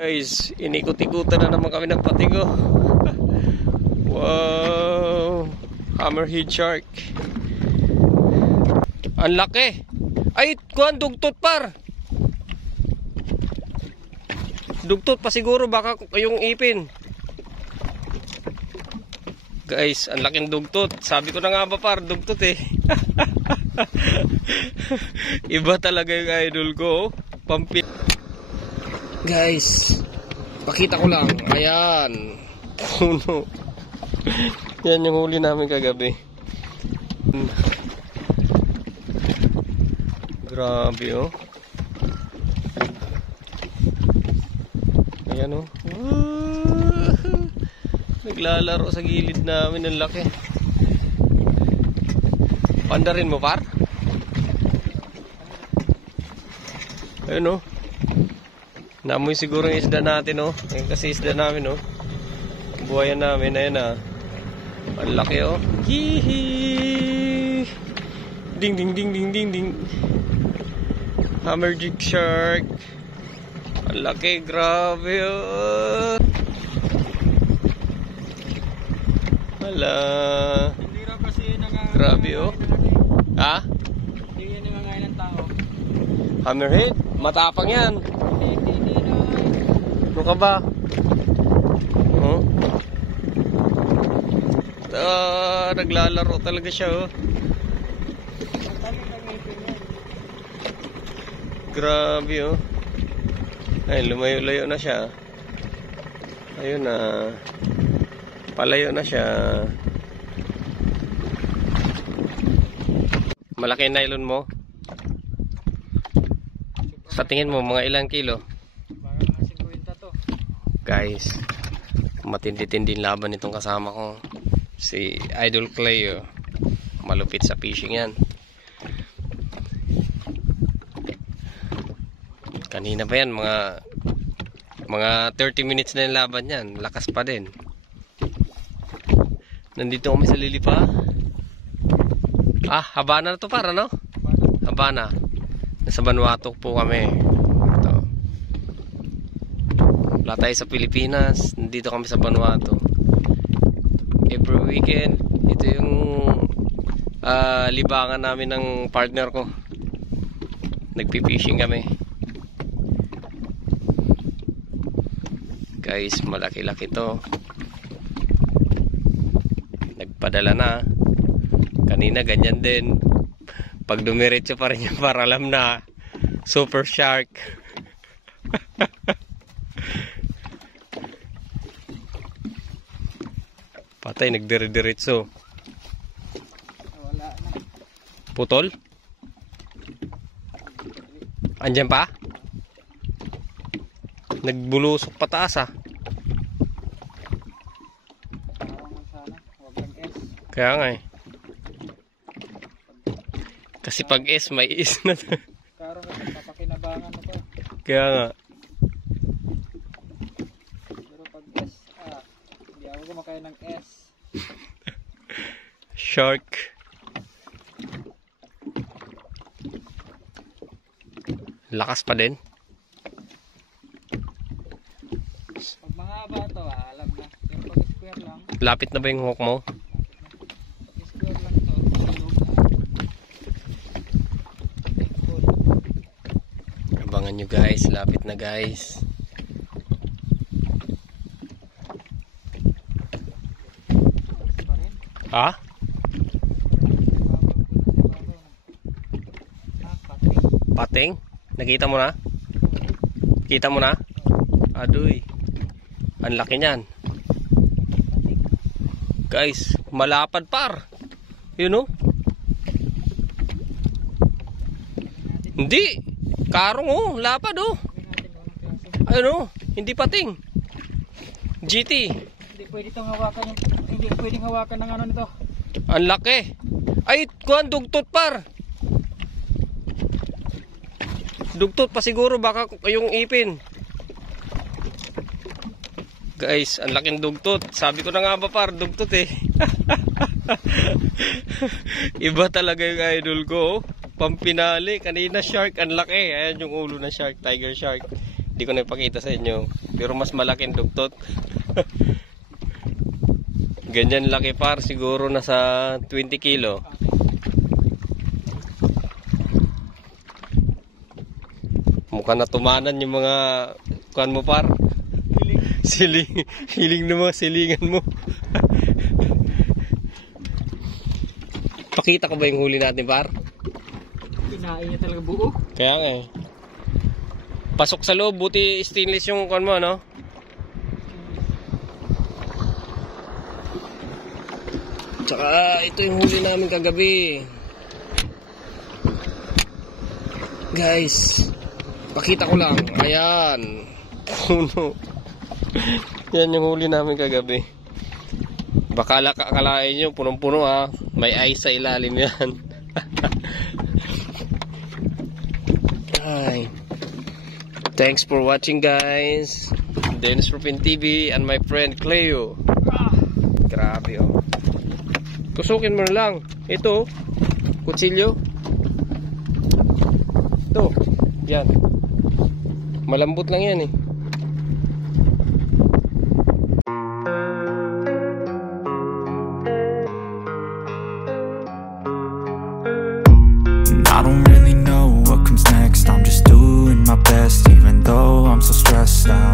Guys, inikot-ikutan na naman kami ng patigo. Wow, hammerhead shark. Ang laki. Ay, kuhan, dugtot par. Dugtot pa siguro, baka yung ipin. Guys, ang laking dugtot. Sabi ko na nga ba par, dugtot eh. Iba talaga yung idol ko. Pampit. Guys, pakita ko lang. Ayan. Puno. Yan yung huli namin kagabi. Grabe oh. Ayan oh. Naglalaro sa gilid namin. Ang laki. Pandarin mo par? Ayun oh. Namoy siguro yung isda natin oh. Ayun kasi isda namin oh. Buhayan namin. Ayun ah. Ang laki oh. Hihi. Ding ding ding ding ding ding. Hammerhead shark. Ang laki. Grabe oh. Hala. Hindi raw kasi nangangain. Grabe oh. Ha? Hindi yan nangangain ng tao. Hammerhead? Matapang yan. Hindi nangangain. Ano ka ba? Oh? Naglalaro talaga siya oh. Grabe oh. Ay, lumayo-layo na siya. Ayun na. Palayo na siya. Malaki yung nylon mo? Sa tingin mo, mga ilang kilo? Baka mga 50 to. Guys, matindi-tindi laban itong kasama ko. Si Idol Clay oh. Malupit sa fishing yan. Kanina pa yan, mga 30 minutes na yung laban yan. Lakas pa din. Nandito kami sa Lilipa. Ah, Habana na to para no? Habana. Nasa Vanuatu po kami. Ito. Wala tayo sa Pilipinas. Nandito kami sa Vanuatu. Every weekend, ito yung libangan namin ng partner ko. Nagpipishing kami. Guys, malaki-laki to. Nagpadala na. Kanina ganyan din. Pag dumiretso pa rin yung para alam na super shark. Patay, nagdire-diretso. Wala na. Putol? Andyan pa? Nagbulusok pataas ah. Sana, wag lang S. Kaya nga eh. Kasi pag S, may is na. Karo na papakinabangan na to. Kaya nga. Pero pag S, hindi ako kumakain ng S. Shark. Lakas pa din. Pag mahaba to, alam na. Pero pag square lang, Lapit na ba yung hook mo? pag square lang to, tulog na. Thankful. Abangan nyo guys. Lapit na guys. Pa rin. Ha? Pati. Pating? Nakita mo na? Kita mo na? Aduy. Ang laki niyan. Guys, malapad par. You know? Hindi. Karong oh, lapad oh. Ayun oh, hindi pating. GT. Hindi pwede itong hawakan yung, hindi pwedeng hawakan ng ano nito. Ang laki. Ay, kuhan, dugtot par. Dugtot pa siguro, baka yung ipin. Guys, ang laking dugtot. Sabi ko na nga ba par, dugtot eh. Iba talaga yung idol ko. Pampinali. Kanina shark, ang laki. Ayan yung ulo ng shark, tiger shark. Hindi ko na ipakita sa inyo. Pero mas malaking dugtot. Ganyan laki par. Siguro nasa 20 kilo. Mukha na tumanan yung mga kuhan mo par. Siling. Hiling na mga silingan mo. Pakita ko ba yung huli natin par? Kinain niya talaga buo. Kaya nga eh. Pasok sa loob, buti stainless yung kuhan mo, no? Tsaka ito yung huli namin kagabi. Guys, pakita ko lang. Ayan. Puno. Yan yung huli namin kagabi. Baka akalain nyo, punong-puno ha. May ice sa ilalim yan. Ay. Thanks for watching guys. Dennis Rupin TV and my friend Cleo. Grabe oh. Kusukin mo na lang. Ito, kutsilyo. Ito, yan. Malambot lang yan eh. I don't really know what comes next. I'm just doing my best, even though I'm so stressed out.